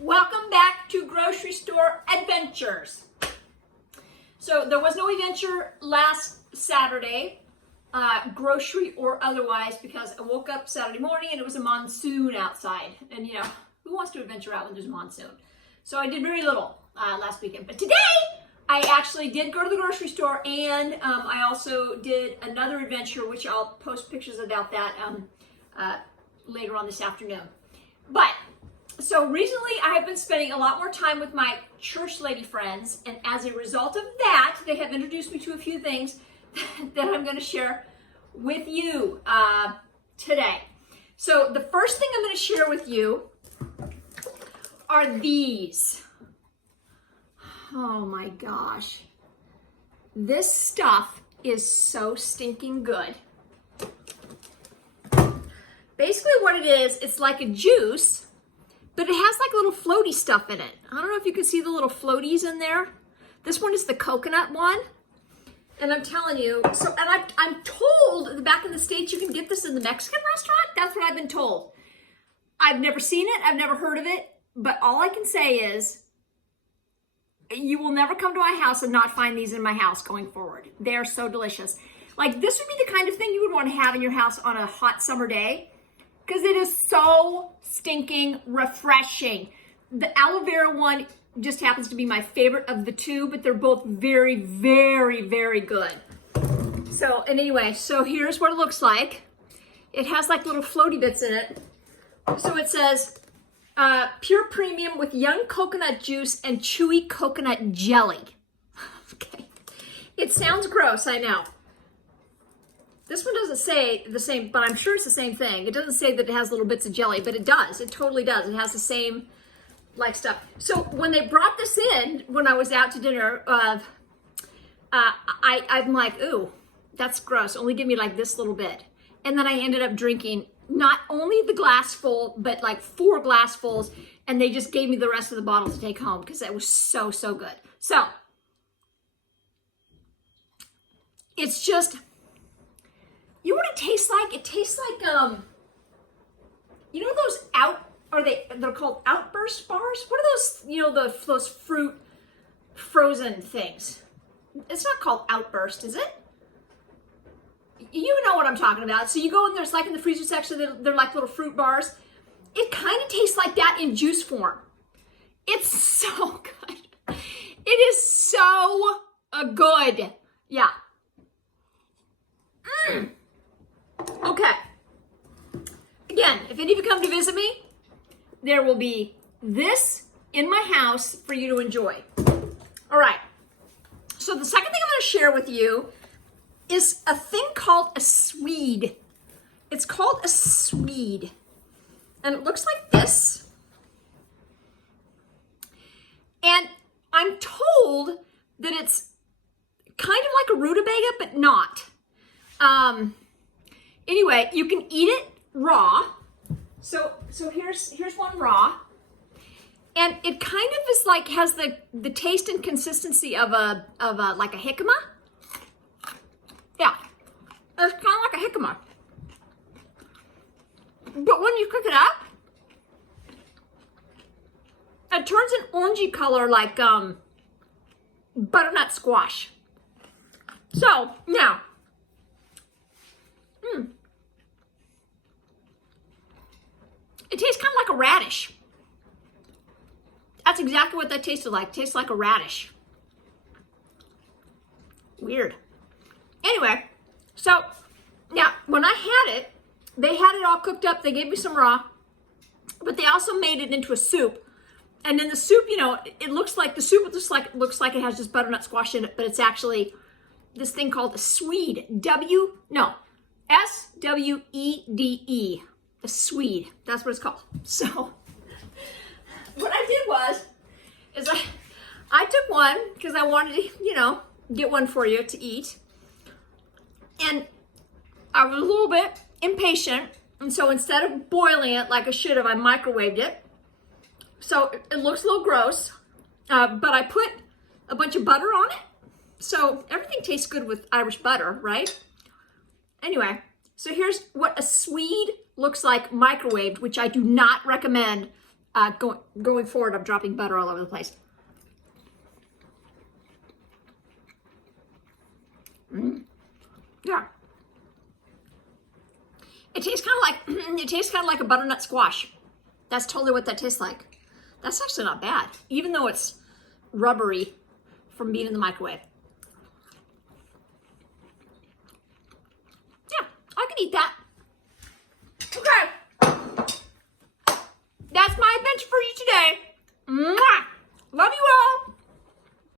Welcome back to Grocery Store Adventures. So there was no adventure last Saturday, grocery or otherwise, because I woke up Saturday morning and it was a monsoon outside. And you know, who wants to adventure out when there's a monsoon? So I did very little last weekend. But today, I actually did go to the grocery store, and I also did another adventure, which I'll post pictures about that later on this afternoon. But so recently I have been spending a lot more time with my church lady friends, and as a result of that, they have introduced me to a few things that I'm going to share with you today. So the first thing I'm going to share with you are these. Oh my gosh. This stuff is so stinking good. Basically what it is, it's like a juice, but it has like little floaty stuff in it. I don't know if you can see the little floaties in there. This one is the coconut one. And I'm telling you, and I'm told that back in the States you can get this in the Mexican restaurant. That's what I've been told. I've never seen it, I've never heard of it, but all I can say is you will never come to my house and not find these in my house going forward. They are so delicious. Like, this would be the kind of thing you would want to have in your house on a hot summer day, because it is so stinking refreshing. The aloe vera one just happens to be my favorite of the two, but they're both very, very, very good. So, and anyway, so here's what it looks like. It has like little floaty bits in it. So it says, pure premium with young coconut juice and chewy coconut jelly. Okay. It sounds gross, I know. This one doesn't say the same, but I'm sure it's the same thing. It doesn't say that it has little bits of jelly, but it does. It totally does. It has the same like stuff. So when they brought this in, when I was out to dinner, I'm like, ooh, that's gross. Only give me like this little bit. And then I ended up drinking not only the glass full, but like 4 glassfuls, and they just gave me the rest of the bottle to take home because it was so, so good. So it's just, you know what it tastes like? It tastes like, you know those they're called Outburst bars? What are those, you know, those fruit frozen things? It's not called Outburst, is it? You know what I'm talking about. So you go and there's like in the freezer section, they're like little fruit bars. It kind of tastes like that in juice form. It's so good. It is so good. Yeah. Okay. Again, if any of you come to visit me, there will be this in my house for you to enjoy. All right. So the second thing I'm going to share with you is a thing called a Swede. It's called a Swede. And it looks like this. And I'm told that it's kind of like a rutabaga, but not. Anyway, you can eat it raw. So here's one raw. And it kind of is like, has the taste and consistency of a like a jicama. Yeah, it's kind of like a jicama. But when you cook it up, it turns an orangey color like butternut squash. So now, it tastes kind of like a radish. That's exactly what that tasted like. It tastes like a radish. Weird. Anyway, so yeah, when I had it, they had it all cooked up. They gave me some raw, but they also made it into a soup. And then the soup, you know, it looks like the soup looks like it has just butternut squash in it, but it's actually this thing called a Swede. S-W-E-D-E. A Swede. That's what it's called. So what I did is I took one because I wanted to, you know, get one for you to eat. And I was a little bit impatient. And so instead of boiling it like I should have, I microwaved it. So it looks a little gross, but I put a bunch of butter on it. So everything tastes good with Irish butter, right? Anyway, so here's what a Swede looks like microwaved, which I do not recommend Going forward, I'm dropping butter all over the place. Yeah. It tastes kind of like a butternut squash. That's totally what that tastes like. That's actually not bad, even though it's rubbery from being in the microwave. Yeah, I could eat that.